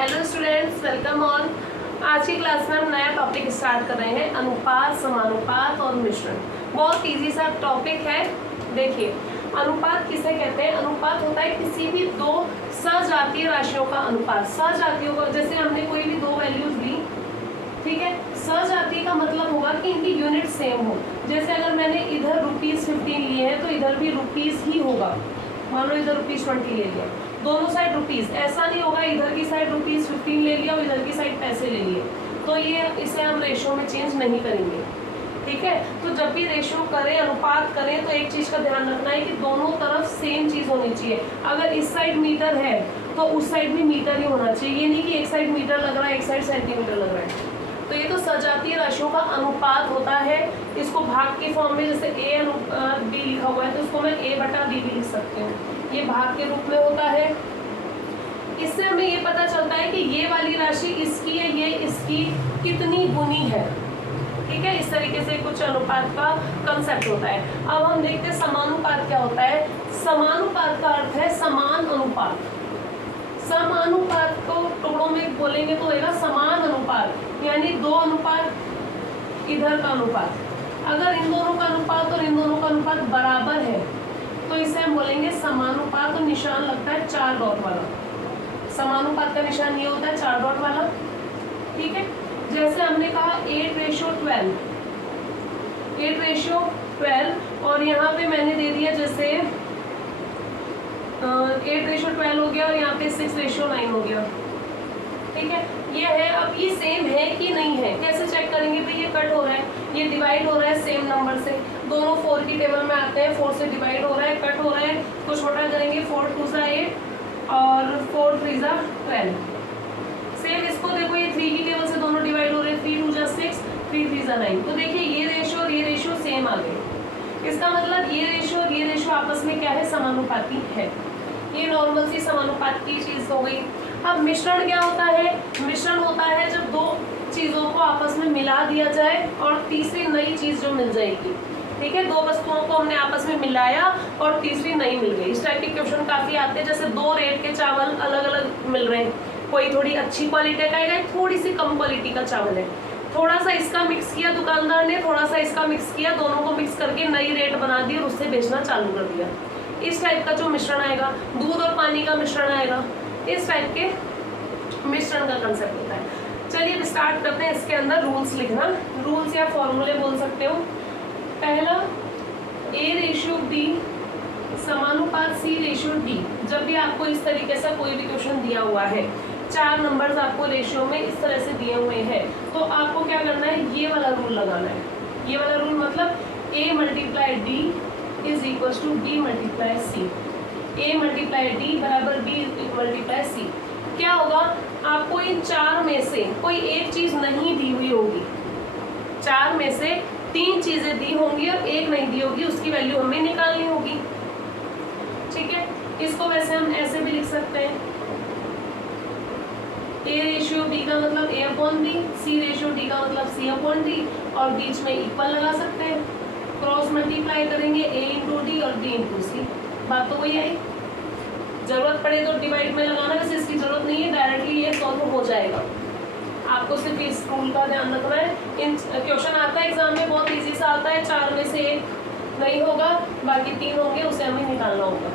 Hello students, welcome on. आज की class में हम नया टॉपिक स्टार्ट कर रहे हैं, अनुपात, समानुपात और मिश्रण। बहुत इजी सा टॉपिक है। देखिए, अनुपात किसे कहते हैं? अनुपात होता है किसी भी दो सजातीय राशियों का अनुपात। सजातीयों का, जैसे हमने कोई भी दो वैल्यूज ली, ठीक है, सजातीय का मतलब होगा कि इनकी यूनिट सेम हो। जैसे अगर मैंने इधर ₹15 लिए हैं तो इधर भी रुपीस ही होगा। मान लो इधर ₹20 ले लिया, दोनों साइड रुपीस। ऐसा नहीं होगा इधर की साइड ₹15 ले लिया और इधर की साइड पैसे ले लिए, तो ये इसे हम रेशो में चेंज नहीं करेंगे। ठीक है, तो जब भी रेशो करें, अनुपात करें, तो एक चीज का ध्यान रखना है कि दोनों तरफ सेम चीज होनी चाहिए। अगर इस साइड मीटर है तो उस साइड भी मीटर ही होना चाहिए। ये नहीं कि एक साइड मीटर लग रहा है, एक साइड सेंटीमीटर लग रहा है। तो ये तो सजातीय राशियों का अनुपात होता है। इसको भाग के फॉर्म में, जैसे a/b लिखा हुआ है तो उसको मैं a/b भी लिख सकती हूँ। ये भाग के रूप में होता है। इससे हमें ये पता चलता है कि ये वाली राशि इसकी है, ये इसकी कितनी गुनी है। ठीक है, इस तरीके से कुछ अनुपात का कंसेप्ट होता है। अब हम देखते हैं समानुपात क्या होता है। समानुपात का अर्थ है समान अनुपात। समानुपात को टुकड़ों में बोलेंगे तो होगा समान अनुपात, यानी दो अनुपात, इधर का अनुपात। अगर इन दोनों का अनुपात और इन दोनों का अनुपात बराबर है तो इसे हम बोलेंगे समानुपात। और निशान लगता है 4 डॉट वाला। समानुपात का निशान ये होता है 4 डॉट वाला। ठीक है, जैसे हमने कहा 8:12, 8:12, और यहाँ पे मैंने दे दिया जैसे 8:12 हो गया और यहाँ पे 6:9 हो गया। ठीक है, ये है। अब ये सेम है कि नहीं है, कैसे चेक करेंगे? भाई ये कट हो रहा है, ये डिवाइड हो रहा है सेम नंबर से। दोनों 4 की टेबल में आते हैं, 4 से डिवाइड हो रहा है, कट हो रहा है, तो छोटा करेंगे। 4 2 सा 8 और 4 3 सा 12। सेम इसको देखो, ये 3 की टेबल से दोनों डिवाइड हो रहे हैं। 3 2 सा 6, 3 3 सा 9। तो देखिए ये रेशो और ये रेशो सेम आ गए। इसका मतलब ये रेशो और ये रेशो आपस में क्या है? समानुपाती है। ये नॉर्मल सी समानुपात की चीज हो गई। अब मिश्रण क्या होता है? मिश्रण होता है जब दो चीजों को आपस में मिला दिया जाए और तीसरी नई चीज जो मिल जाएगी। ठीक है, दो वस्तुओं को हमने आपस में मिलाया और तीसरी नई मिल गई। इस टाइप के क्वेश्चन काफी आते हैं। जैसे 2 रेट के चावल अलग अलग मिल रहे हैं, कोई थोड़ी अच्छी क्वालिटी का है, थोड़ी सी कम क्वालिटी का चावल है। थोड़ा सा इसका मिक्स किया दुकानदार ने, थोड़ा सा इसका मिक्स किया, दोनों को मिक्स करके नई रेट बना दी और उससे बेचना चालू कर दिया। इस टाइप का जो मिश्रण आएगा, दूध और पानी का मिश्रण आएगा, इस टाइप के मिश्रण का कंसेप्ट होता है। चलिए अब स्टार्ट करते हैं। इसके अंदर रूल्स लिखना, रूल्स या फॉर्मूले बोल सकते हो। पहला, A/B समानुपात C/D। जब भी आपको इस तरीके से कोई भी क्वेश्चन दिया हुआ है, 4 नंबर्स आपको रेशियो में इस तरह से दिए हुए हैं, तो आपको क्या करना है? ये वाला रूल लगाना है। ये वाला रूल मतलब A × D is equal to B × C। A × D बराबर B × C। क्या होगा? आपको इन 4 में से कोई एक चीज नहीं दी हुई होगी। 4 में से 3 चीजें दी होंगी और एक नहीं दी होगी, उसकी वैल्यू हमें निकालनी होगी। ठीक है, इसको वैसे हम ऐसे भी लिख सकते हैं। A/B का मतलब A/B, C/D का मतलब C/D, और बीच में इक्वल लगा सकते हैं। क्रॉस मल्टीप्लाई करेंगे A × D और D × C। बात तो वही आई। जरूरत पड़े तो डिवाइड में लगाना, वैसे इसकी जरूरत नहीं है, डायरेक्टली ये सॉल्व हो जाएगा। आपको सिर्फ इस रूल का ध्यान रखना है। इन क्वेश्चन आता है एग्जाम में, बहुत इजी सा आता है। 4 में से 1 नहीं होगा, बाकी 3 होंगे, उसे हमें निकालना होगा।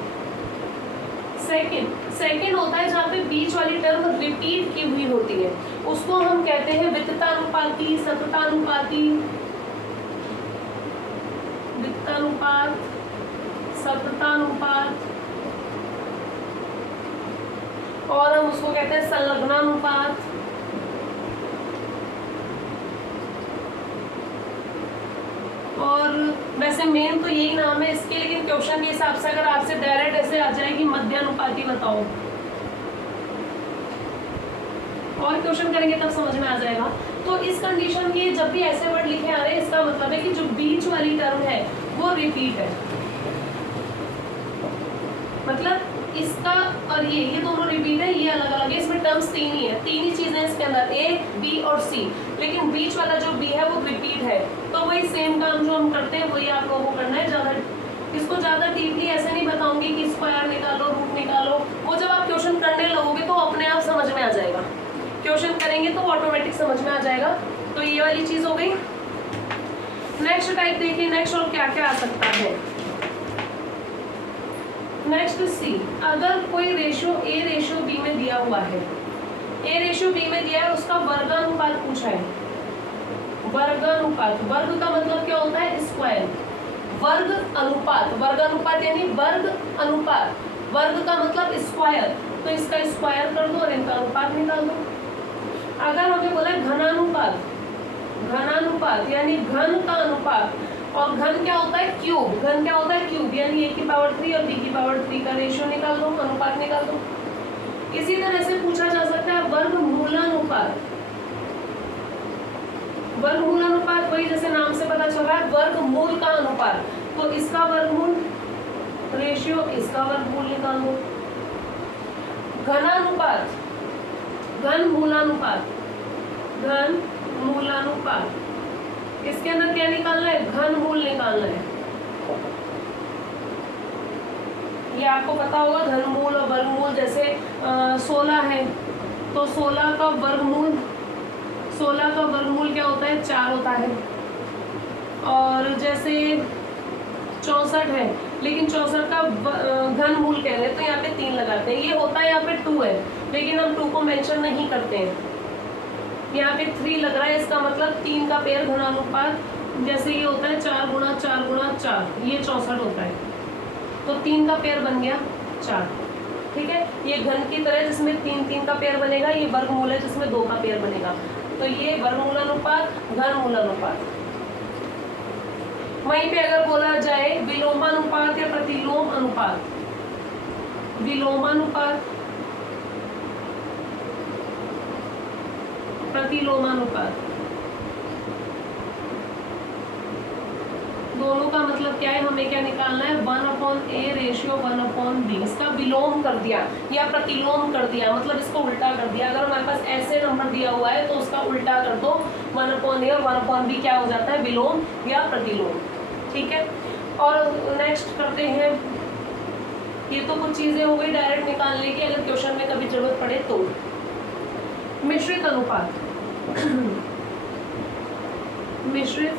सेकंड होता है जहाँ पे बीच वाली टर्म रिपीट की हुई होती है, उसको हम कहते हैं वित्तानुपाती, सततानुपाती, वित्तानुपात, सततानुपात, और हम उसको कहते हैं संलग्नानुपात। और वैसे मेन तो यही नाम है इसके, लेकिन क्वेश्चन के हिसाब से अगर आपसे डायरेक्ट ऐसे आ जाए कि मध्यानुपाती बताओ, और क्वेश्चन करेंगे तब समझ में आ जाएगा। तो इस कंडीशन के जब भी ऐसे वर्ड लिखे आ रहे हैं, इसका मतलब है कि जो बीच वाली टर्म है वो रिपीट है। मतलब इसका और ये दोनों रिपीट है, ये अलग अलग है। इसमें टर्म्स 3 ही है, 3 ही चीजें इसके अंदर, A, B और C, लेकिन बीच वाला जो B है वो रिपीट है। तो वही सेम काम जो हम करते हैं वही आप लोगों को करना है। ज़्यादा इसको ज़्यादा डीपली ऐसे नहीं बताऊंगी कि स्क्वायर निकालो, रूट निकालो, वो जब आप क्वेश्चन करने लगोगे तो अपने आप समझ में आ जाएगा। करेंगे तो ऑटोमेटिक समझ में आ जाएगा। तो ये वाली चीज हो गई। नेक्स्ट टाइप देखिए, नेक्स्ट और क्या क्या आ सकता है। नेक्स्ट सी, अगर कोई रेशियो ए रेशियो बी में दिया हुआ है, ए रेशियो बी में दिया है, उसका वर्गानुपात पूछा है। वर्गानुपात, वर्ग का मतलब क्या होता है? स्क्वायर। वर्ग अनुपात, वर्गानुपात यानी वर्ग अनुपात, वर्ग का मतलब स्क्वायर, तो इसका स्क्वायर कर दो और इनका अनुपात निकाल दो। अगर हमें बोला घनानुपात, घनानुपात यानी घन का अनुपात, और घन क्या होता है? क्यूब। घन क्या होता है? क्यूब, यानी a की पावर 3 और b की पावर 3 का रेशियो निकाल दो, अनुपात निकाल दो। इसी तरह से पूछा जा सकता है वर्गमूलानुपात। वर्गमूलानुपात वही जैसे नाम से पता चल रहा है वर्गमूल का अनुपात, तो इसका वर्गमूल रेशियो इसका वर्गमूल निकाल दो। घनानुपात, घन मूलानुपात, घन मूलानुपात, इसके अंदर क्या निकालना है? घन मूल निकालना है। ये आपको पता होगा घन मूल और वर्गमूल, जैसे 16 है तो 16 का वर्गमूल, 16 का वर्गमूल क्या होता है? 4 होता है। और जैसे 64 है, लेकिन 64 का घन मूल कह रहे हैं तो यहाँ पे 3 लगाते हैं। ये होता है यहाँ पे 2 है, लेकिन हम 2 को मेंशन नहीं करते हैं, यहाँ पे 3 लग रहा है, इसका मतलब 3 का पेयर घनानुपात, जैसे ये होता है 4 गुणा 4 गुणा 4, ये 64 होता है, तो 3 का पेयर बन गया 4। ठीक है, ये घन की तरह जिसमें 3 का पेयर बनेगा, ये वर्गमूल है जिसमें 2 का पेयर बनेगा, तो ये वर्गमूलानुपात, घन मूलानुपात। वहीं पे अगर बोला जाए विलोमानुपात या प्रतिलोम अनुपात, विलोमानुपात, प्रतिलोमानुपात, दोनों का मतलब क्या है? हमें क्या निकालना है? 1/a रेशियो 1/b, इसका विलोम कर दिया या प्रतिलोम कर दिया, मतलब इसको उल्टा कर दिया। अगर हमारे पास ऐसे नंबर दिया हुआ है तो उसका उल्टा कर दो, 1/a और 1/b क्या हो जाता है? विलोम या प्रतिलोम। ठीक है, और नेक्स्ट करते हैं, ये तो कुछ चीजें हो गई डायरेक्ट निकालने की, अगर क्वेश्चन में कभी जरूरत पड़े तो। मिश्रित अनुपात, मिश्रित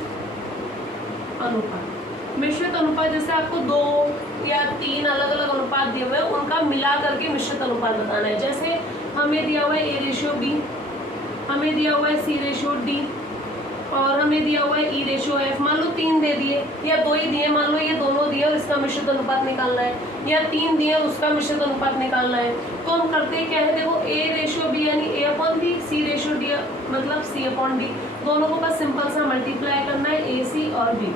अनुपात, मिश्रित अनुपात जैसे आपको 2 या 3 अलग अलग अनुपात दिए हुए हैं, उनका मिला करके मिश्रित अनुपात बताना है। जैसे हमें दिया हुआ है a रेशियो b, हमें दिया हुआ है c रेशियो d, और हमें दिया हुआ है e रेशियो f। मान लो 3 दे दिए या 2 ही दिए, मान लो ये दोनों दिए और इसका मिश्रित अनुपात निकालना है, या 3 दिए उसका मिश्रित अनुपात निकालना है। तो हम करते क्या है? देखो a रेशियो b यानी a/b, c रेशियो d मतलब c/d, दोनों को बस सिंपल सा मल्टीप्लाई करना है, ac और b,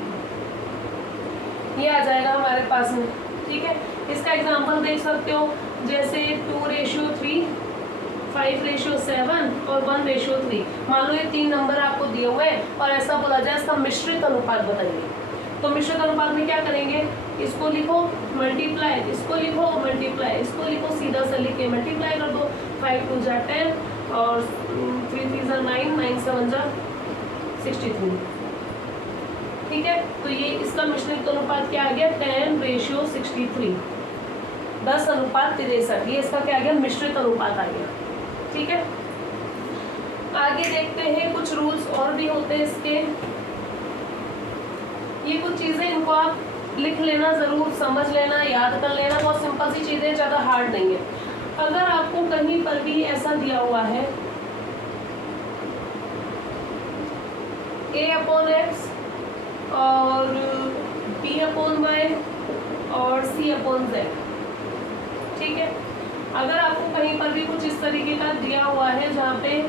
ये आ जाएगा हमारे पास में। ठीक है, इसका एग्जांपल देख सकते हो, जैसे 2 रेशियो 3, 5 रेशियो 7 और 1 रेशियो 3। मान लो ये 3 नंबर आपको दिए हुए हैं और ऐसा बोला जाए इसका मिश्रित अनुपात बताइए, तो मिश्रित अनुपात में क्या करेंगे? इसको लिखो मल्टीप्लाई, इसको लिखो मल्टीप्लाई, इसको लिखो, सीधा सा लिख के मल्टीप्लाई कर दो। 5 2 जा 10 और 3 3 जा 9, 9 7 जा 63। ठीक है, तो ये इसका मिश्रित अनुपात क्या आ गया? 10 रेशियो 63, 10/63। ये इसका क्या आ गया? मिश्रित अनुपात आ गया। ठीक है, आगे देखते हैं, कुछ रूल्स और भी होते हैं इसके। ये कुछ चीजें, इनको आप लिख लेना जरूर, समझ लेना, याद कर लेना, बहुत सिंपल सी चीजें, ज्यादा हार्ड नहीं है। अगर आपको कहीं पर भी ऐसा दिया हुआ है a/x और b/y और c/z, ठीक है, अगर आपको कहीं पर भी कुछ इस तरीके का दिया हुआ है जहाँ पे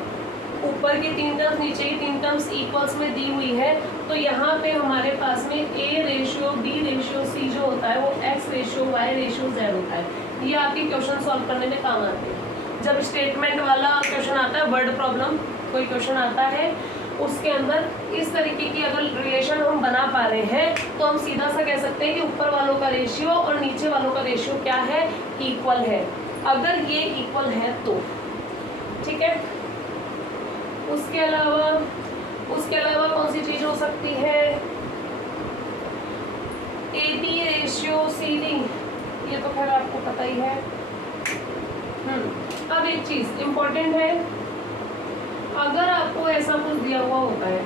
ऊपर की 3 टर्म्स नीचे की 3 टर्म्स इक्वल्स में दी हुई है, तो यहाँ पे हमारे पास में a ratio b ratio c जो होता है वो x ratio y ratio z होता है। ये आपके क्वेश्चन सॉल्व करने में काम आते हैं। जब स्टेटमेंट वाला क्वेश्चन आता है, वर्ड प्रॉब्लम कोई क्वेश्चन आता है, उसके अंदर इस तरीके की अगर रिलेशन हम बना पा रहे हैं तो हम सीधा सा कह सकते हैं कि ऊपर वालों का रेशियो और नीचे वालों का रेशियो क्या है? इक्वल है। अगर ये इक्वल है तो ठीक है। उसके अलावा कौन सी चीज हो सकती है? AB रेशियो CD, ये तो खैर आपको पता ही है। अब एक चीज इम्पोर्टेंट है, अगर आपको ऐसा कुछ दिया हुआ होता है,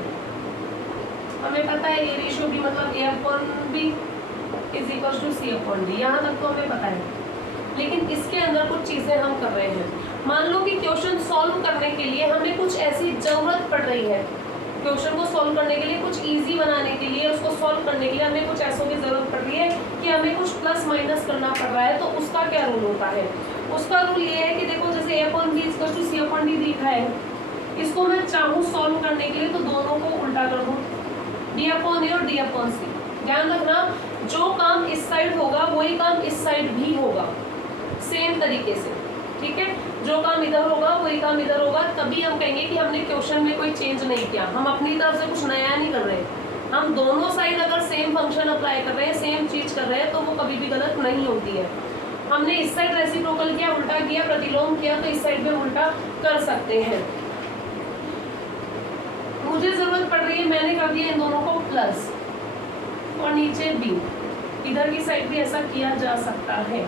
हमें पता है ए रेशियो बी मतलब A upon B is equal to C upon D, यहाँ तक तो हमें पता है। लेकिन इसके अंदर कुछ चीज़ें हम कर रहे हैं। मान लो कि क्वेश्चन सॉल्व करने के लिए हमें कुछ ऐसी ज़रूरत पड़ रही है, क्वेश्चन को सॉल्व करने के लिए, कुछ इजी बनाने के लिए, उसको सॉल्व करने के लिए हमें कुछ ऐसों की ज़रूरत पड़ रही है कि हमें कुछ प्लस माइनस करना पड़ रहा है। तो उसका क्या रूल होता है? उसका रूल ये है कि देखो जैसे A upon B equal to C upon D लिखा है, इसको मैं चाहूँ सॉल्व करने के लिए तो दोनों को उल्टा कर दूँ, डी अपॉन ए और डी अपॉन सी। ध्यान रखना, जो काम इस साइड होगा वही काम इस साइड भी होगा सेम तरीके से, ठीक है? जो काम इधर होगा वही काम इधर होगा, तभी हम कहेंगे कि हमने क्वेश्चन में कोई चेंज नहीं किया, हम अपनी तरफ से कुछ नया नहीं कर रहे हैं। हम दोनों साइड अगर सेम फंक्शन अप्लाई कर रहे हैं, सेम चीज कर रहे हैं, तो वो कभी भी गलत नहीं होती है। हमने इस साइड रेसिप्रोकल किया, उल्टा किया, प्रतिलोम किया, तो इस साइड में उल्टा कर सकते हैं। मुझे जरूरत पड़ रही है, मैंने कर दिया इन दोनों को प्लस और नीचे बी, इधर की साइड भी ऐसा किया जा सकता है।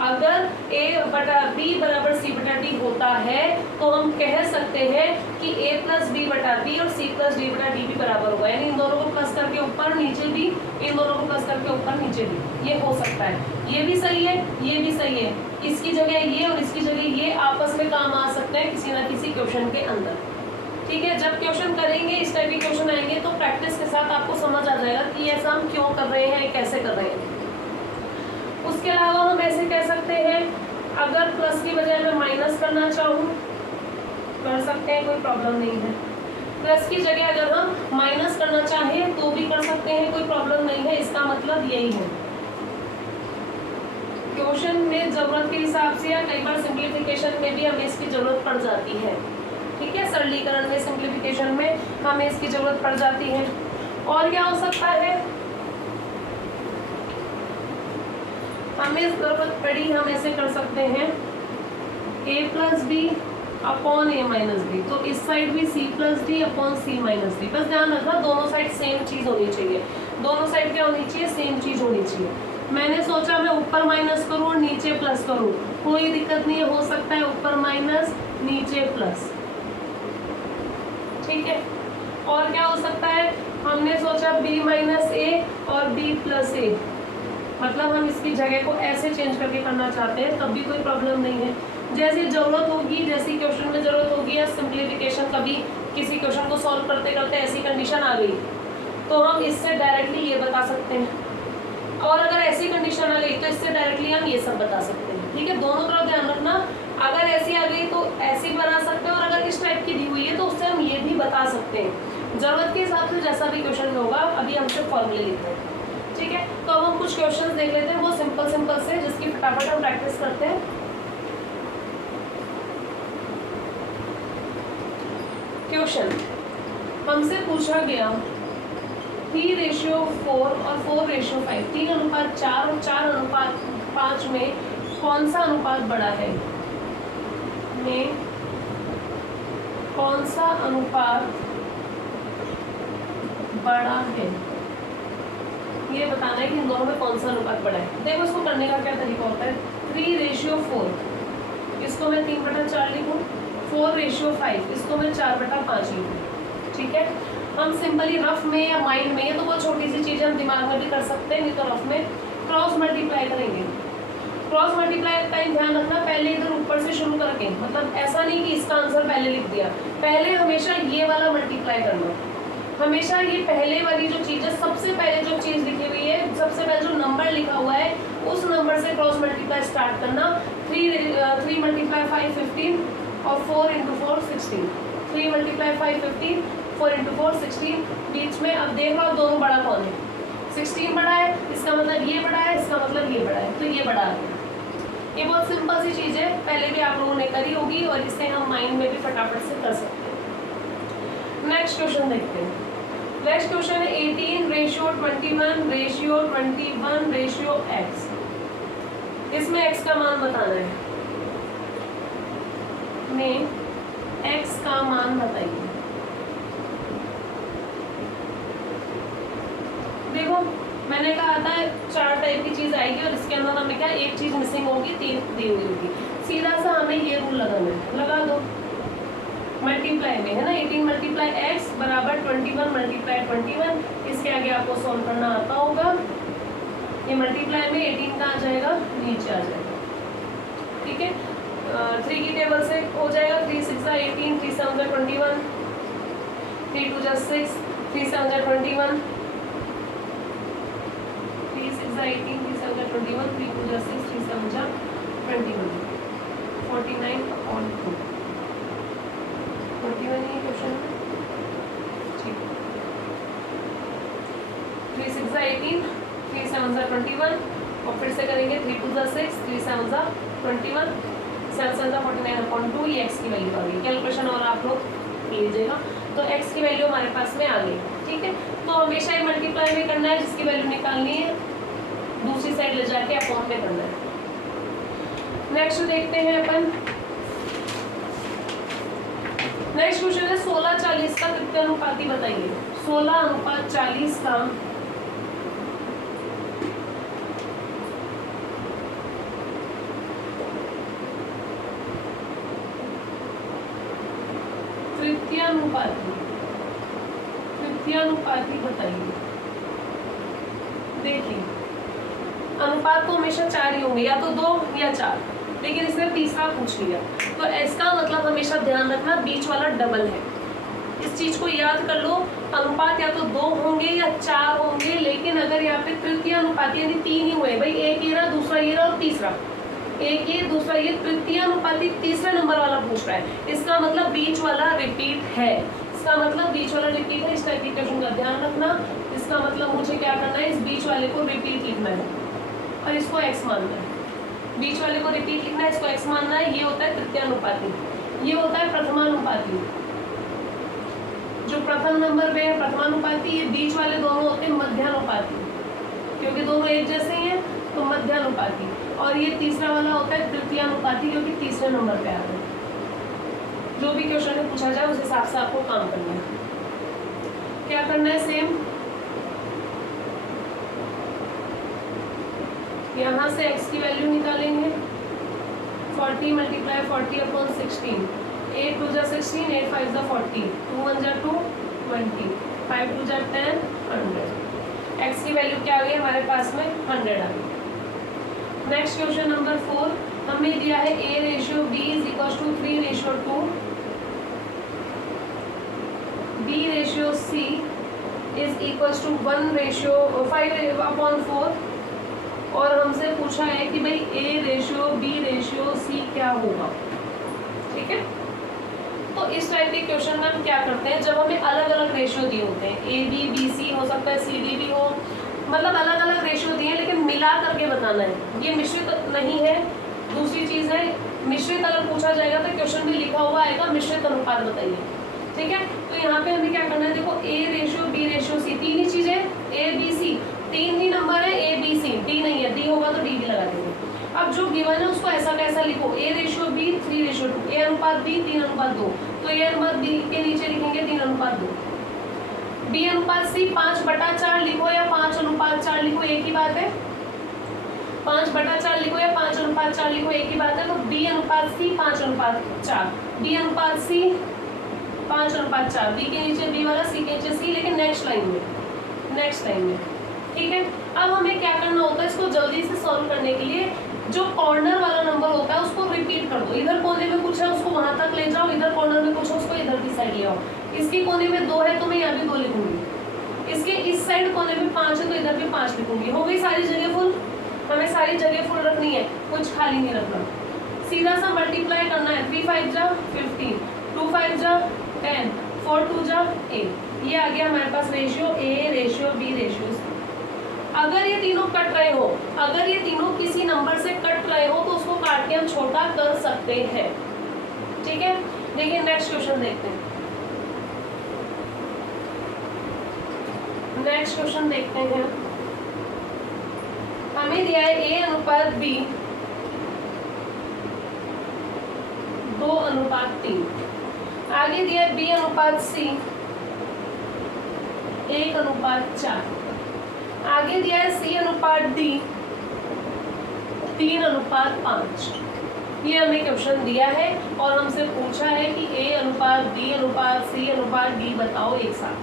अगर a बटा b बराबर c बटा d होता है तो हम कह सकते हैं कि a प्लस बी बटा b और c प्लस d बटा d भी बराबर होगा, यानी इन दोनों को प्लस करके ऊपर नीचे b, इन दोनों को प्लस करके ऊपर नीचे b, ये हो सकता है। ये भी सही है, ये भी सही है, इसकी जगह ये और इसकी जगह ये आपस में काम आ सकते हैं किसी ना किसी क्वेश्चन के अंदर, ठीक है? जब क्वेश्चन करेंगे, इस टाइप के क्वेश्चन आएंगे तो प्रैक्टिस के साथ आपको समझ आ जाएगा कि ऐसा हम क्यों कर रहे हैं, कैसे कर रहे हैं। उसके अलावा हम ऐसे कह सकते हैं, अगर प्लस की बजाय मैं माइनस करना चाहूँ कर सकते हैं, कोई प्रॉब्लम नहीं है। प्लस की जगह अगर हम माइनस करना चाहें तो भी कर सकते हैं, कोई प्रॉब्लम नहीं है। इसका मतलब यही है, क्वेश्चन में जरूरत के हिसाब से या कई बार सिंप्लीफिकेशन में भी हमें इसकी जरूरत पड़ जाती है, ठीक है? सरलीकरण में, सिंप्लीफिकेशन में हमें इसकी जरूरत पड़ जाती है। और क्या हो सकता है, हमें जरूरत पड़ी, हम ऐसे कर सकते हैं a plus B upon A minus B, तो इस साइड भी c plus D upon C minus D. बस ध्यान रखना दोनों साइड सेम चीज होनी चाहिए, दोनों साइड क्या होनी चाहिए, सेम चीज होनी चाहिए। मैंने सोचा मैं ऊपर माइनस करूँ और नीचे प्लस करूँ, कोई दिक्कत नहीं है, हो सकता है ऊपर माइनस नीचे प्लस, ठीक है? और क्या हो सकता है, हमने सोचा b माइनस ए और b प्लस ए, मतलब हम इसकी जगह को ऐसे चेंज करके करना चाहते हैं, तब भी कोई प्रॉब्लम नहीं है। जैसी जरूरत होगी, जैसी क्वेश्चन में जरूरत होगी, या सिंप्लीफिकेशन कभी किसी क्वेश्चन को सॉल्व करते करते ऐसी कंडीशन आ गई तो हम इससे डायरेक्टली ये बता सकते हैं, और अगर ऐसी कंडीशन आ गई तो इससे डायरेक्टली हम ये सब बता सकते हैं, ठीक है? दोनों तरफ ध्यान रखना, अगर ऐसी आ गई तो ऐसी बना सकते हैं, और अगर इस टाइप की दी हुई है तो उससे हम ये भी बता सकते हैं, जरूरत के हिसाब से जैसा भी क्वेश्चन में होगा। अभी हम सिर्फ फॉर्मूले लिखते हैं, ठीक है? तो अब हम कुछ क्वेश्चंस देख लेते हैं, वो सिंपल सिंपल से, जिसकी फटाफट हम प्रैक्टिस करते हैं। क्वेश्चन हमसे पूछा गया 3:4 और 4:5, 3:4 और 4:5 में कौन सा अनुपात बड़ा है, में कौन सा अनुपात बड़ा है, ये बताना है कि इन दोनों में कौन सा अनुपात बड़ा है। देखो इसको करने का क्या तरीका होता है, 3:4, इसको मैं 3/4 लिखूँ, 4:5, इसको मैं 4/5 लिखूँ, ठीक है? हम सिंपली रफ में या माइंड में, ये तो बहुत छोटी सी चीज़ है, हम दिमाग में भी कर सकते हैं, नहीं तो रफ में क्रॉस मल्टीप्लाई करेंगे। क्रॉस मल्टीप्लाई टाइम ध्यान रखना, पहले इधर ऊपर से शुरू करके, मतलब ऐसा नहीं कि इसका आंसर पहले लिख दिया, पहले हमेशा ये वाला मल्टीप्लाई करना, हमेशा ये पहले वाली जो चीज़ है, सबसे पहले जो चीज़ लिखी हुई है, सबसे पहले जो नंबर लिखा हुआ है उस नंबर से क्रॉस मल्टीप्लाई स्टार्ट करना। 3 × 5 15 और 4 × 4 16, 3 × 5 15, 4 × 4 16, बीच में अब देख लो दोनों बड़ा कौन है, 16 बड़ा है, इसका मतलब ये बड़ा है, इसका मतलब ये बड़ा है, तो ये बड़ा है। ये बहुत सिंपल सी चीज़ है, पहले भी आप लोगों ने करी होगी और इसे हम माइंड में भी फटाफट से कर सकते हैं। नेक्स्ट क्वेश्चन देखते हैं। नेक्स्ट क्वेश्चन है 18:21:21:x। इसमें x का मान बताना है, में x का मान बताइए। देखो मैंने कहा था 4 टाइप की चीज आएगी और इसके अंदर हमें क्या एक चीज मिसिंग होगी, 3 दी हुई होगी। सीधा सा हमें ये रूल लगाना है, लगा दो। मल्टीप्लाई में है ना, 18 मल्टीप्लाई एक्स बराबर 21 मल्टीप्लाई 21। इसके आगे आपको सॉल्व करना आता होगा। ये मल्टीप्लाई में 18 का आ जाएगा, नीचे आ जाएगा, ठीक है। 3 की टेबल से हो जाएगा, 3 6 18, 3 7 21, 3 2 6, 3 7 21, 3 6 18, 3 7 21, 3 2 6, 3 7 21, 49/2। 41 ये क्वेश्चन है, ठीक। 3 6 18, 3 7 21, और फिर से करेंगे 3 2 6, 3 7 21, 7 7 49/2। ये x की वैल्यू आ गई। कैलकुलेशन और आप लोग लीजिएगा, तो x की वैल्यू हमारे पास में आ गई, ठीक है। तो हमेशा ये मल्टीप्लाई में करना है, जिसकी वैल्यू निकालनी है दूसरी साइड ले जाके अपॉन में करना है। नेक्स्ट देखते हैं अपन, नेक्स्ट क्वेश्चन है 16:40 का तृतीयानुपाती बताइए। 16:40 का तृतीयानुपाती बताइए। देखिए, अनुपात तो हमेशा 4 ही होंगे, या तो 2 या 4, लेकिन इसने तीसरा पूछ लिया, तो इसका मतलब हमेशा ध्यान रखना बीच वाला डबल है। इस चीज को याद कर लो, अनुपात या तो 2 होंगे या 4 होंगे, लेकिन अगर यहाँ पे तृतीयानुपाती यानी 3 ही हुए, भाई एक ये रहा, दूसरा ये रहा और तीसरा एक ये, दूसरा ये, तृतीयानुपाती तीसरे नंबर वाला पूछ रहा है, इसका मतलब बीच वाला रिपीट है। इसका मतलब बीच वाला रिपीट है। इस टाइप की क्वेश्चन का ध्यान रखना। इसका मतलब मुझे क्या करना है, इस बीच वाले को रिपीट लिखना है और इसको x मानना है। बीच वाले को रिपीट लिखना है, इसको x मानना है। ये होता है तृतीयानुपाती, ये होता है प्रथमानुपाती। जो प्रथम नंबर पे है प्रथमानुपाती, ये बीच वाले दोनों होते हैं मध्यानुपाती, क्योंकि दोनों एक जैसे ही हैं तो मध्यानुपाती। और ये तीसरा वाला होता है तृतीयानुपाती, क्योंकि तीसरे नंबर पे आ रहा है। जो भी क्वेश्चन में पूछा जाए उस हिसाब से आपको काम करना है। क्या करना है, सेम यहाँ से x की वैल्यू निकालेंगे। 40 मल्टीप्लाई 40/16, 8 2 16, 8 5 40, 2 1 2 20, 5 2 10, 100। x की वैल्यू क्या आ गई हमारे पास में, 100 आ गई। नेक्स्ट क्वेश्चन नंबर 4 हमें दिया है a/b = 3/2, b/c = 1/5/4, और हमसे पूछा है कि भाई a/b/c क्या होगा, ठीक है। तो इस टाइप के क्वेश्चन में हम क्या करते हैं, जब हमें अलग अलग रेशियो दिए होते हैं, AB BC हो सकता है, CD भी हो, मतलब अलग अलग रेशियो दिए, लेकिन मिला करके बताना है। ये मिश्रित नहीं है। दूसरी चीज़ है, मिश्रित अगर पूछा जाएगा तो क्वेश्चन में लिखा हुआ आएगा मिश्रित अनुपात बताइए, ठीक है। तो यहाँ पे हमें क्या करना है, देखो a/b/c 3 ही चीज़ें, ABC 3 ही नंबर है, ABC, D नहीं है, D होगा तो D भी लगा देंगे। अब जो गिवन है उसको ऐसा कैसा लिखो, a/b 3/2, a/b 3/2, तो a/b के नीचे लिखेंगे 3/2, b/c 5/4 लिखो या 5/4 लिखो, एक ही बात है। 5/4 लिखो या 5/4 लिखो, एक ही बात है। तो b/c 5/4, b/c 5/4, b के नीचे b वाला, c के नीचे c, लेकिन नेक्स्ट लाइन में, ठीक है। अब हमें क्या करना होता है, इसको जल्दी से सॉल्व करने के लिए जो कॉर्नर वाला नंबर होता है उसको रिपीट कर दो। इधर कोने में कुछ है उसको वहां तक ले जाओ, इधर कॉर्नर में कुछ है उसको इधर की साइड ले आओ। इसके कोने में 2 है तो मैं यहाँ भी 2 लिखूंगी, इसके इस साइड कोने में 5 है तो इधर भी 5 लिखूंगी। हो गई सारी जगह फुल। हमें सारी जगह फुल रखनी है, कुछ खाली नहीं रखना। सीधा सा मल्टीप्लाई करना है, 3 5 जा 15, 2 5 जा 10, 4 2 जा 8। ये आ गया हमारे पास रेशियो a/b/c। अगर ये तीनों कट रहे हो, अगर ये तीनों किसी नंबर से कट रहे हो तो उसको काट के हम छोटा कर सकते हैं, ठीक है। देखिए नेक्स्ट क्वेश्चन देखते हैं। नेक्स्ट क्वेश्चन देखते हैं। हमें दिया है a/b 2/3, आगे दिया है b/c 1/4, आगे दिया है c/d 3/5, ये हमें क्वेश्चन दिया है और हमसे पूछा है कि A अनुपात B अनुपात C अनुपात D बताओ एक साथ।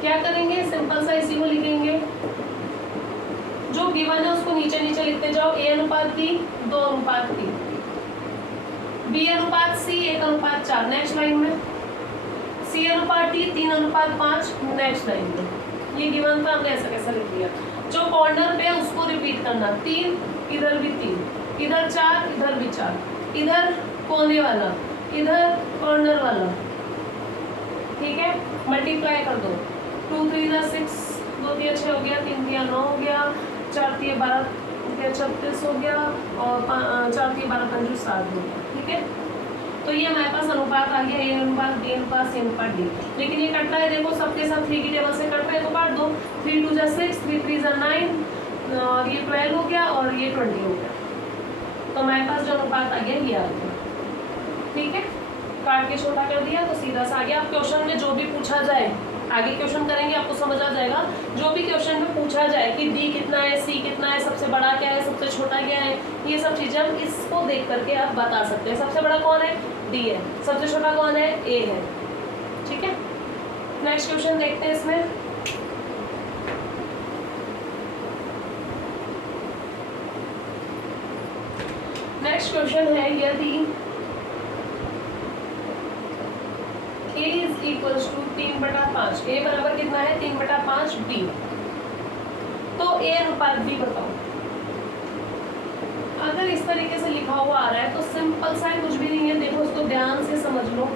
क्या करेंगे, सिंपल सा इसी को लिखेंगे, जो गिवन है उसको नीचे नीचे लिखते जाओ। A अनुपात B 2 अनुपात 3, B अनुपात C 1 अनुपात 4 नेक्स्ट लाइन में, C अनुपात D 3 अनुपात 5 नेक्स्ट लाइन में। ये गिवन था, हमने ऐसा कैसा लिख दिया। जो कॉर्नर पे है उसको रिपीट करना, 3 इधर भी 3, इधर 4 इधर भी 4, इधर कोने वाला इधर कॉर्नर वाला, ठीक है। मल्टीप्लाई कर दो, 2 3 6, 2 3 6 हो गया, 3 3 9 हो गया, 4 3 12 36 हो गया और 4 3 12 5 7 हो गया, ठीक है। तो ये हमारे पास अनुपात आ गया, A अनुपात B अनुपात C अनुपात D। लेकिन ये कट रहा है, देखो सबके सब 3 की टेबल से कट रहे हैं तो काट दो। 3 2 6, 3 3 9 और ये 12 हो गया और ये 20 हो गया। तो हमारे पास जो अनुपात आ गया ये आ गया, ठीक है। काट के छोटा कर दिया तो सीधा सा आ गया। अब क्वेश्चन में जो भी पूछा जाए, आगे क्वेश्चन करेंगे आपको समझ आ जाएगा। जो भी क्वेश्चन में पूछा जाए कि D कितना है, C कितना है, सबसे बड़ा क्या है, सबसे छोटा क्या है, ये सब चीज़ें हम इसको देख करके आप बता सकते हैं। सबसे बड़ा कौन है, D है, सबसे छोटा कौन है, A है, ठीक है। नेक्स्ट क्वेश्चन देखते हैं इसमें। नेक्स्ट क्वेश्चन है, यदि A is equals to 3/5, A बराबर कितना है 3/5 B, तो A अनुपात B बताओ। अगर इस तरीके से लिखा हुआ आ रहा है तो सिंपल सा है, कुछ भी नहीं है। देखो उसको ध्यान से समझ लो,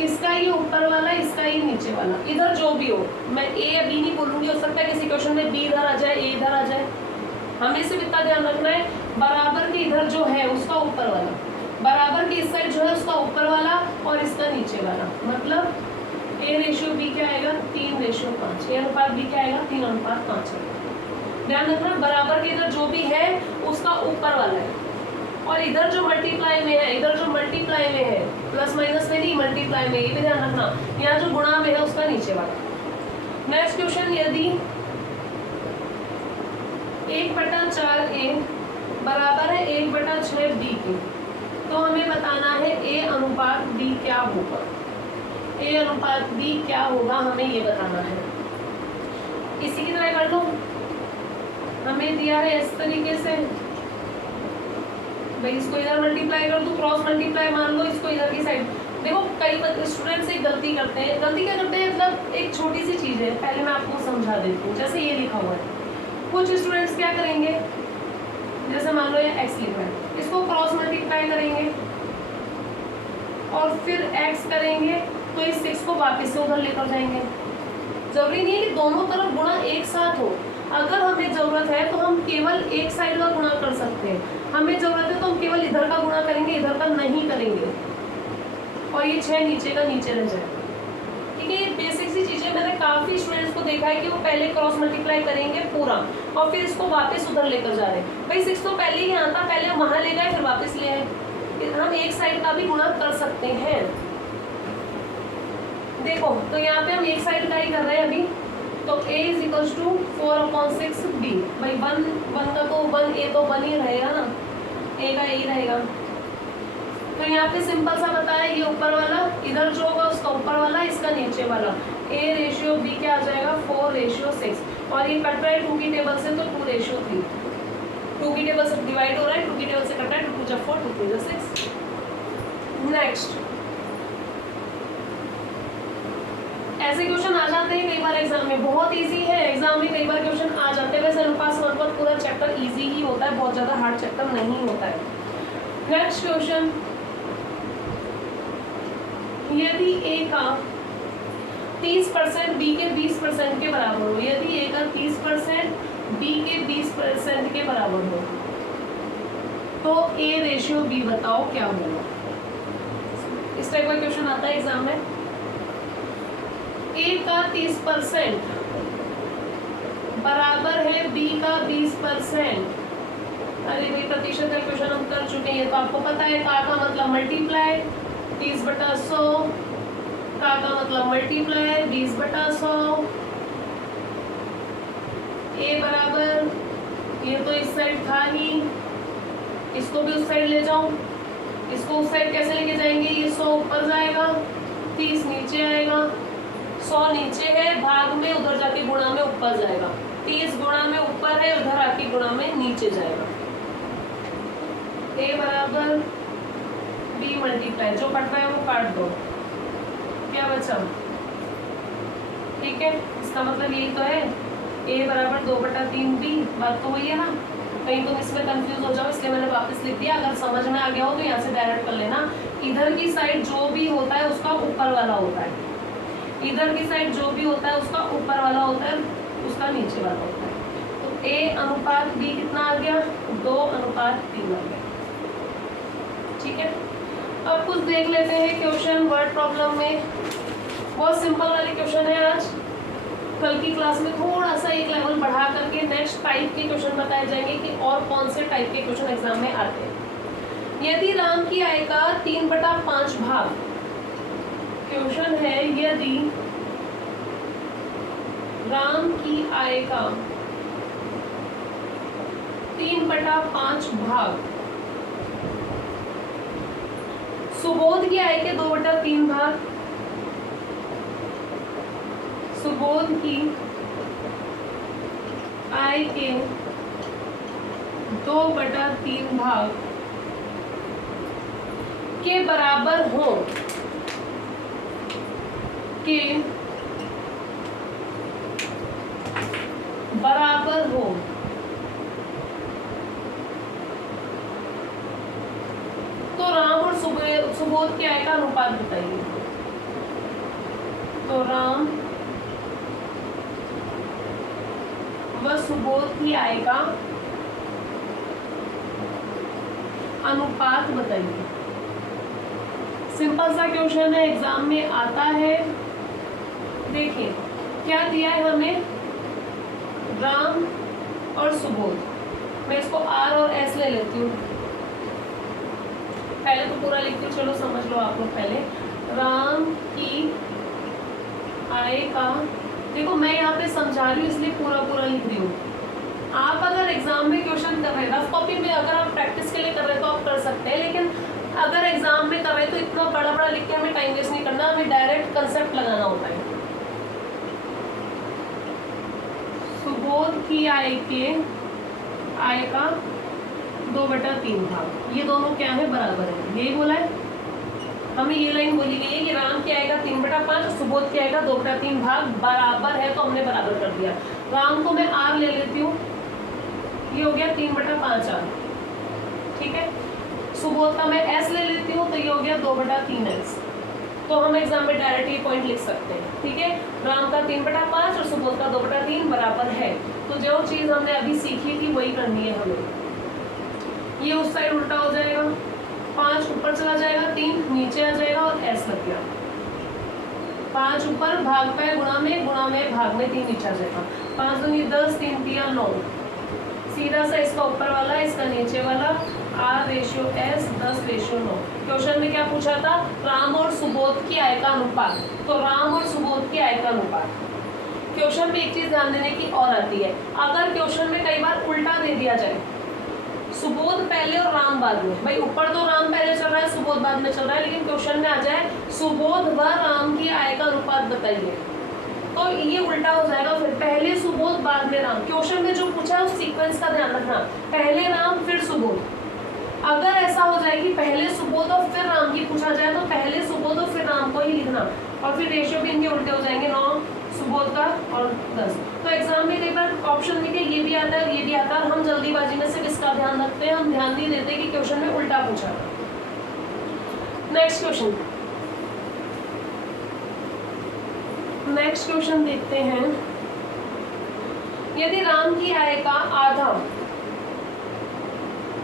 इसका ये ऊपर वाला, इसका ये नीचे वाला, इधर जो भी हो, मैं A या B नहीं बोलूंगी, हो सकता है किसी क्वेश्चन में B इधर आ जाए, A इधर आ जाए। हमें सिर्फ इतना ध्यान रखना है, बराबर के इधर जो है उसका ऊपर वाला, बराबर के इस साइड जो है उसका ऊपर वाला और इसका नीचे वाला, मतलब A/B क्या आएगा 3/5, A अनुपात B क्या आएगा 3 अनुपात 5 आएगा। ध्यान रखना, बराबर के इधर जो भी है उसका ऊपर वाला है और इधर जो मल्टीप्लाई में है, इधर जो मल्टीप्लाई में है, प्लस माइनस में नहीं मल्टीप्लाई में, ये भी ध्यान रखना। यहाँ जो गुणा में है उसका नीचे वाला। नेक्स्ट क्वेश्चन, यदि 1/4A बराबर है 1/6 B के, तो हमें बताना है A अनुपात B क्या होगा। A अनुपात B क्या होगा हमें ये बताना है। इसी की तरह कर लो, हमें दिया है इस तरीके से, भाई इसको इधर मल्टीप्लाई कर दो, क्रॉस मल्टीप्लाई मान लो इसको इधर की साइड। देखो कई स्टूडेंट्स एक गलती करते हैं, गलती क्या करते हैं, मतलब एक छोटी सी चीज़ है, पहले मैं आपको समझा देती हूँ। जैसे ये लिखा हुआ है, कुछ स्टूडेंट्स क्या करेंगे, जैसे मान लो ये x लिखा है, इसको क्रॉस मल्टीप्लाई करेंगे और फिर x करेंगे तो इस 6 को वापस से उधर लेकर जाएंगे। जरूरी नहीं है कि दोनों तरफ गुणा एक साथ हो, अगर हमें जरूरत है तो हम केवल एक साइड का गुणा कर सकते हैं। हमें जरूरत है तो हम केवल इधर का गुणा करेंगे, इधर का नहीं करेंगे, और ये 6 नीचे का नीचे रह जाए, ठीक है। ये बेसिक सी चीज़ें, मैंने काफ़ी स्टूडेंट्स को देखा है कि वो पहले क्रॉस मल्टीप्लाई करेंगे पूरा और फिर इसको वापस उधर लेकर जा रहे हैं। भाई 6 तो पहले ही आता, पहले वहाँ ले गए फिर वापस ले आए। हम एक साइड का भी गुणा कर सकते हैं। देखो तो यहाँ पे हम एक साइड का ही कर रहे हैं अभी, तो A is equals to 4/6 B। भाई 1 का तो 1A तो 1 ही रहेगा ना, A का A ही रहेगा। तो यहाँ पे सिंपल सा बताया, ये ऊपर वाला इधर जो होगा उसका ऊपर वाला, इसका नीचे वाला, A/B क्या आ जाएगा 4/6, और ये कट रहा है 2 की टेबल से तो 2/3, 2 की टेबल से डिवाइड हो रहा है, 2 की टेबल से कट रहा है, 2 2 4 2 3 6। नेक्स्ट, ऐसे क्वेश्चन आ जाते हैं कई बार एग्जाम में, बहुत इजी है, एग्जाम में कई बार क्वेश्चन आ जाते हैं। वैसे अनुपात पूरा चैप्टर इजी ही होता है, बहुत ज़्यादा हार्ड चैप्टर नहीं होता है। नेक्स्ट क्वेश्चन, यदि A का 30% B के 20% के बराबर हो, यदि A का 30% B के 20% के बराबर हो, तो A/B बताओ क्या होगा। इस टाइप का क्वेश्चन आता है एग्जाम में। A का 30% बराबर है B का 20%। अरे भाई प्रतिशत का क्वेश्चन हम कर चुके हैं, तो आपको पता है का मतलब मल्टीप्लाई 30/100, का मतलब मल्टीप्लाई 20/100। A बराबर, ये तो इस साइड था ही, इसको भी उस साइड ले जाऊं, इसको उस साइड कैसे लेके जाएंगे, ये 100 ऊपर जाएगा, 30 नीचे आएगा, 100 नीचे है, भाग में उधर जाके गुणा में ऊपर जाएगा, 30 गुणा में ऊपर है, उधर आके गुणा में नीचे जाएगा। a बराबर b मल्टीप्लाई, जो कट रहा है वो काट दो, क्या बचा, ठीक है। इसका मतलब यही तो है, a बराबर 2/3b, बात तो वही है ना। कहीं तुम इसमें कंफ्यूज हो जाओ इसलिए मैंने वापस लिख दिया, अगर समझ में आ गया हो तो यहाँ से डायरेक्ट कर लेना। इधर की साइड जो भी होता है उसका ऊपर वाला होता है, इधर की साइड जो भी होता है उसका ऊपर वाला होता है, उसका नीचे वाला होता है। तो a अनुपात b कितना आ गया, 2:3 आ गया, ठीक है। अब कुछ देख लेते हैं क्वेश्चन वर्ड प्रॉब्लम में। बहुत सिंपल वाले क्वेश्चन है आज। कल की क्लास में थोड़ा सा एक लेवल बढ़ा करके नेक्स्ट टाइप के क्वेश्चन बताए जाएंगे कि और कौन से टाइप के क्वेश्चन एग्जाम में आते हैं। यदि राम की आय का 3/5 भाग, क्वेश्चन है यदि राम की आय का 3/5 भाग सुबोध की आय के 2/3 भाग, सुबोध की आय के 2/3 भाग के बराबर हो, के बराबर हो, तो राम और सुबोध की आय का अनुपात बताइए। तो राम व सुबोध की आय का अनुपात बताइए। सिंपल सा क्वेश्चन है, एग्जाम में आता है। देखिए क्या दिया है हमें, राम और सुबोध। मैं इसको R और S ले लेती हूँ, पहले तो पूरा लिखती हूँ, चलो समझ लो आप लोग पहले। राम की आय का, देखो मैं यहाँ पे समझा रही हूँ इसलिए पूरा लिख रही हूँ। आप अगर एग्जाम में क्वेश्चन कर रहे हैं, रफ कॉपी में अगर आप प्रैक्टिस के लिए कर रहे हैं तो आप कर सकते हैं, लेकिन अगर एग्जाम में कर रहे हैं तो इतना बड़ा लिख के हमें टाइम वेस्ट नहीं करना, हमें डायरेक्ट कंसेप्ट लगाना होता है। सुबोध की आय का 2/3 भाग, ये दोनों क्या है, बराबर है, यही बोला है हमें। ये लाइन बोली गई है कि राम की आय का 3/5 और सुबोध की आय का 2/3 भाग बराबर है, तो हमने बराबर कर दिया। राम को मैं R ले लेती हूँ, ये हो गया 3/5 R, ठीक है। सुबोध का मैं S ले लेती हूँ, तो ये हो गया 2/3 S। तो हम एग्जाम में डायरेक्ट ये पॉइंट लिख सकते हैं, ठीक है। राम का 3/5 और सुबोध का 2/3 बराबर है, तो जो चीज हमने अभी सीखी थी वही करनी है हमें। ये उस साइड उल्टा हो जाएगा, 5 ऊपर चला जाएगा, 3 नीचे आ जाएगा और S लग गया। 5 ऊपर भाग पे गुणा में भाग में 3 नीचे आ जाएगा। 5 दूनी 10, 3 तिया 9, सीधा सा इसका ऊपर वाला इसका नीचे वाला, R/S 10/9। क्वेश्चन में क्या पूछा था, राम और सुबोध की आय का अनुपात, तो राम और सुबोध की आय का अनुपात। क्वेश्चन में एक चीज ध्यान देने की और आती है, अगर क्वेश्चन में कई बार उल्टा दे दिया जाए, सुबोध पहले और राम बाद में, भाई ऊपर तो राम पहले चल रहा है सुबोध बाद में चल रहा है, लेकिन क्वेश्चन में आ जाए सुबोध व राम की आय का अनुपात बताइए, तो ये उल्टा हो जाएगा। फिर पहले सुबोध बाद में राम, क्वेश्चन में जो पूछा है उस सीक्वेंस का ध्यान रखना, पहले राम फिर सुबोध। अगर ऐसा हो जाए कि पहले सुबोध और फिर राम की पूछा जाए, तो पहले सुबोध और फिर राम को ही लिखना, और फिर रेशियो भी इनके उल्टे हो जाएंगे, 9 सुबोध का और 10। तो एग्जाम में कई बार ऑप्शन में ये भी आता है ये भी आता है, हम जल्दीबाजी में सिर्फ इसका ध्यान रखते हैं, हम ध्यान नहीं देते कि क्वेश्चन में उल्टा पूछा। नेक्स्ट क्वेश्चन देखते हैं। यदि राम की आय का आधा,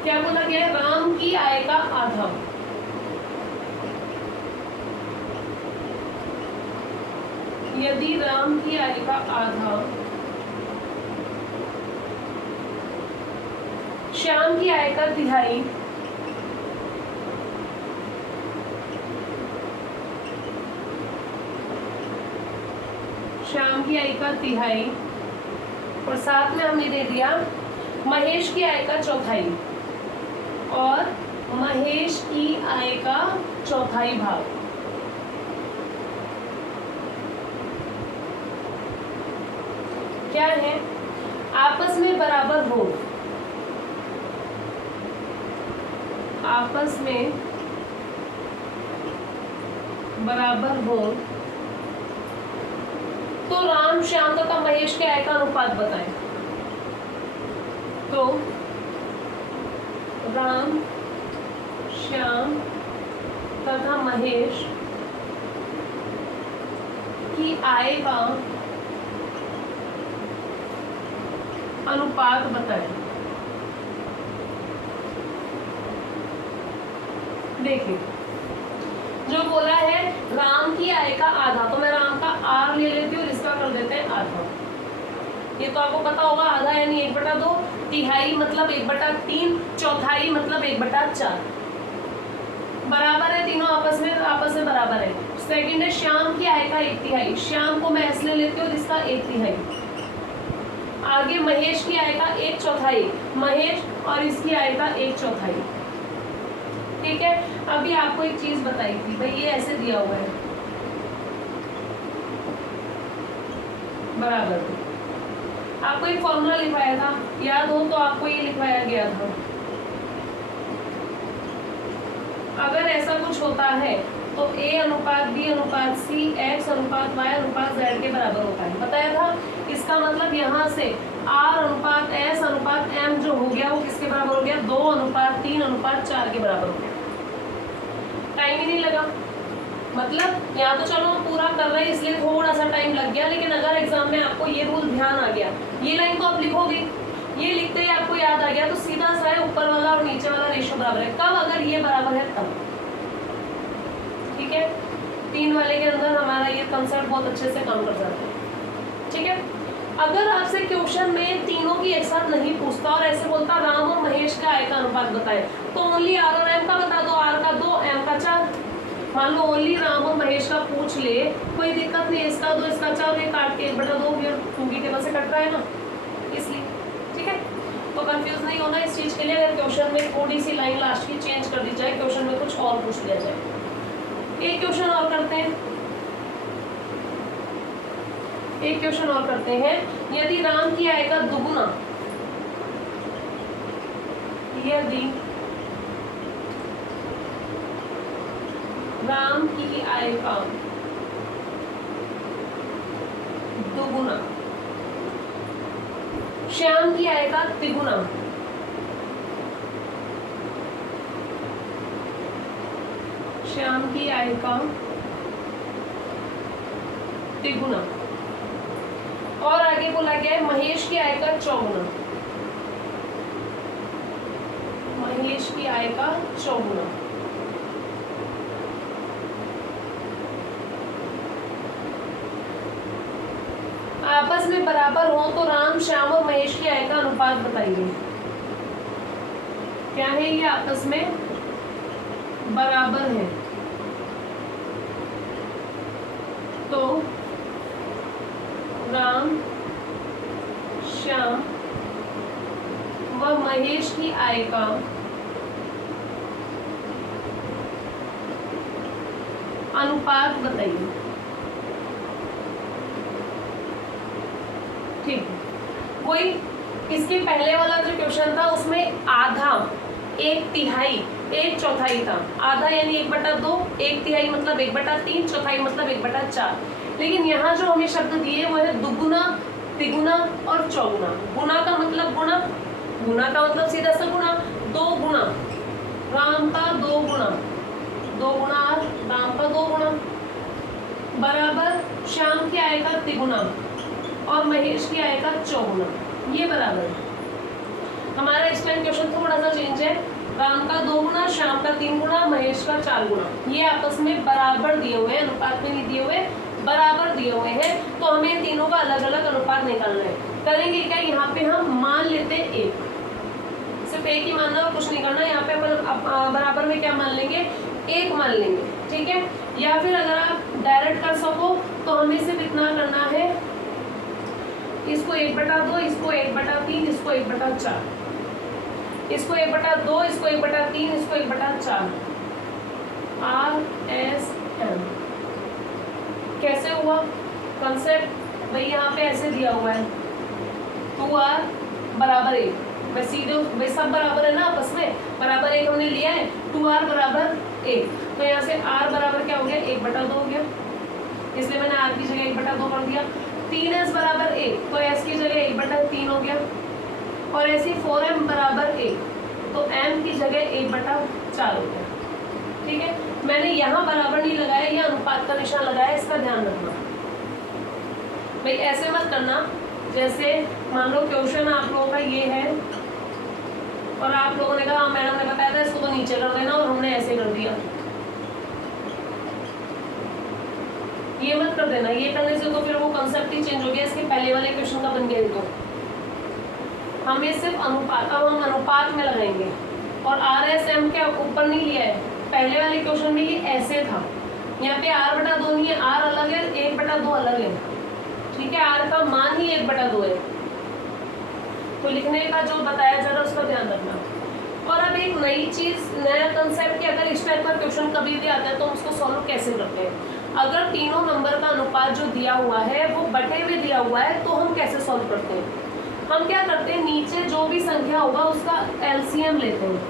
क्या बोला गया है, राम की आय का आधा, यदि राम की आय का आधा श्याम की आय का तिहाई, श्याम की आय का तिहाई, और साथ में हमने दे दिया महेश की आय का चौथाई, और महेश की आय का चौथाई भाग। क्या है? आपस में बराबर हो, आपस में बराबर हो तो राम श्याम तथा महेश के आय का अनुपात बताएं। तो राम श्याम तथा महेश की आय का अनुपात बताएं। देखिए, जो बोला है राम की आय का आधा, तो मैं राम का आर ले लेती हूँ और इसका कर देते हैं आधा। ये तो आपको पता होगा, आधा यानी 1/2, तिहाई मतलब 1/3, चौथाई मतलब 1/4। बराबर है, तीनों आपस में बराबर है। सेकंड है श्याम की आय का 1/3, श्याम को मैं ऐसे ले लेती हूँ और इसका 1/3। आगे महेश की आय का 1/4, महेश और इसकी आय का 1/4। ठीक है। अभी आपको एक चीज बताई थी भाई, ये ऐसे दिया हुआ है बराबर, आपको एक फॉर्मूला लिखवाया था, याद हो तो आपको ये लिखवाया गया था। अगर ऐसा कुछ होता है तो A अनुपात B अनुपात C, X अनुपात Y अनुपात Z के बराबर होता है, बताया था। इसका मतलब यहाँ से R अनुपात S अनुपात M जो हो गया वो किसके बराबर हो गया? 2:3:4 के बराबर हो गया। टाइम ही नहीं लगा, मतलब यहाँ तो चलो हम पूरा कर रहे हैं इसलिए थोड़ा सा टाइम लग गया, लेकिन अगर एग्जाम में आपको ये रूल ध्यान आ गया, ये लाइन तो आप लिखोगे, ये लिखते ही आपको याद आ गया, तो सीधा सा है ऊपर वाला और नीचे वाला रेशो बराबर है। कब? अगर ये बराबर है तब। ठीक है, 3 वाले के अंदर हमारा ये कंसेप्ट बहुत अच्छे से काम कर जाता है। ठीक है, अगर आपसे क्वेश्चन में तीनों की एक साथ नहीं पूछता और ऐसे बोलता राम और महेश का आय का अनुपात बताए, तो ओनली R और M का बता दो, R का 2, M का 4। मान लो ओनली राम और महेश का पूछ ले, कोई दिक्कत नहीं, इसका 2 इसका 4, ये काट के 1/2 क्योंकि टेबल से कट रहा है ना, इसलिए। ठीक है, तो कंफ्यूज नहीं होना इस चीज के लिए। अगर क्वेश्चन में थोड़ी सी लाइन लास्ट की चेंज कर दी जाए, क्वेश्चन में कुछ और पूछ लिया जाए। एक क्वेश्चन और करते हैं, एक क्वेश्चन और करते हैं। यदि राम की आय का दुगुना, यदि राम की आय का दुगुना श्याम की आय का तिगुना, श्याम की आय का तिगुना, और आगे बोला गया है महेश की आय का चौगुना, महेश की आय का चौगुना। आपस में बराबर हो तो राम श्याम और महेश की आय का अनुपात बताइए। क्या है ये? आपस में बराबर है तो राम श्याम व महेश की आय का अनुपात बताइए। ठीक है, वही इसके पहले वाला जो क्वेश्चन था उसमें आधा, 1/3, 1/4 था। आधा यानी 1/2, 1/3 मतलब 1/3, चौथाई मतलब 1/4। लेकिन यहाँ जो हमें शब्द दिए वो है दुगुना, तिगुना और चौगुना। गुना का मतलब गुना, गुना का मतलब सीधा सा गुना, 2 गुना राम का 2 गुना, 2 गुना राम का 2 गुना, बराबर श्याम की आय का तिगुना और महेश की आय का चौगुना, ये बराबर है। हमारा एक्सप्लेन क्वेश्चन थोड़ा सा चेंज है, राम का 2 गुना, श्याम का 3 गुना, महेश का 4 गुना, ये आपस में बराबर दिए हुए हैं, अनुपात में नहीं दिए हुए, बराबर दिए हुए हैं। तो हमें तीनों का अलग अलग अनुपात निकालना है। करेंगे क्या? यहाँ पे हम मान लेते हैं 1, सिर्फ 1 ही मानना और कुछ नहीं करना। यहाँ पे अपन बराबर में क्या मान लेंगे? 1 मान लेंगे। ठीक है, या फिर अगर आप डायरेक्ट कर सको तो हमें सिर्फ इतना करना है, इसको 1/2, इसको 1/3, इसको 1/4। इसको 1/2, इसको 1/3, इसको 1/4, RSM। कैसे हुआ कंसेप्ट भाई? यहाँ पे ऐसे दिया हुआ है 2R बराबर 1, मैं सीधे भाई सब बराबर है ना आपस में, बराबर 1 हमने लिया है, 2R बराबर 1, तो यहाँ से R बराबर क्या हो गया? 1/2 हो गया, इसलिए मैंने R की जगह 1/2 कर दिया। 3S बराबर 1, तो S की जगह 1/3 हो गया, और ऐसे 4M बराबर 1, तो M की जगह 1/4 हो गया। ठीक है, मैंने यहाँ बराबर नहीं लगाया, ये अनुपात का निशान लगाया, इसका ध्यान रखना भाई। ऐसे मत करना जैसे मान लो क्वेश्चन आप लोगों का ये है और आप लोगों ने कहा मैडम ने बताया था इसको तो नीचे कर देना, और हमने ऐसे कर दिया। ये मत कर देना, ये करने से तो फिर वो कंसेप्ट ही चेंज हो गया, इसके पहले वाले क्वेश्चन का बन गया। तो हमें सिर्फ अनुपात, अब हम अनुपात में लगाएंगे, और RSM के ऊपर नहीं लिया है। पहले वाले क्वेश्चन में ये ऐसे था, यहाँ पे R/2 नहीं है, R अलग है, 1/2 अलग है। ठीक है, R का मान ही 1/2 है, तो लिखने का जो बताया जा रहा है उसका ध्यान रखना। और अब एक नई चीज, नया कंसेप्ट कि अगर इस टाइप का क्वेश्चन कभी भी आता है तो हम उसको सॉल्व कैसे करते हैं। अगर तीनों नंबर का अनुपात जो दिया हुआ है वो बटे में दिया हुआ है, तो हम कैसे सॉल्व करते हैं? हम क्या करते हैं, नीचे जो भी संख्या होगा उसका LCM लेते हैं।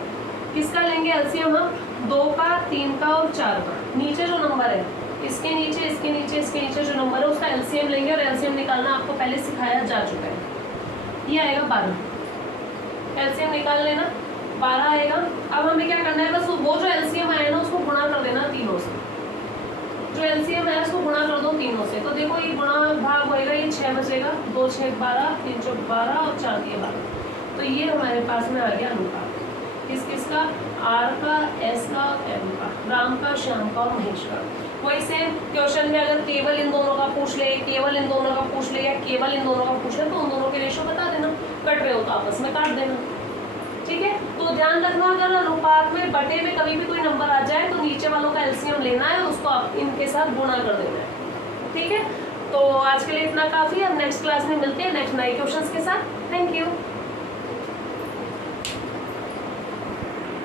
किसका लेंगे LCM? हम 2 का, 3 का और 4 का। नीचे जो नंबर है इसके नीचे, इसके नीचे, इसके नीचे जो नंबर है उसका LCM लेंगे, और LCM निकालना आपको पहले सिखाया जा चुका है। ये आएगा 12, LCM निकाल लेना, 12 आएगा। अब हमें क्या करना है, बस वो जो LCM आया ना उसको गुणा कर देना तीनों से। जो LCM है उसको गुणा कर दो तीनों से, तो देखो ये गुणा भाग होएगा, ये 6 बचेगा, 2 6 12, 3 4 12 और 4 दिए 12, तो ये हमारे पास में आ गया अनुपात। किस किसका? R का, S का, M का, राम का, श्याम का और महेश का। वही सेम क्वेश्चन में अगर केवल इन दोनों का पूछ ले, केवल इन दोनों का पूछ ले, या केवल इन दोनों का पूछ ले, तो उन दोनों के रेशो बता देना, कट रहे हो तो आपस में काट देना। ठीक है, तो ध्यान रखना अगर अनुपात में बटे में कभी भी कोई नंबर आ जाए तो नीचे वालों का LCM लेना है और उसको आप इनके साथ गुणा कर देना है। ठीक है, तो आज के लिए इतना काफ़ी है। अब नेक्स्ट क्लास में मिलते हैं नेक्स्ट नए क्वेश्चंस के साथ। Thank you.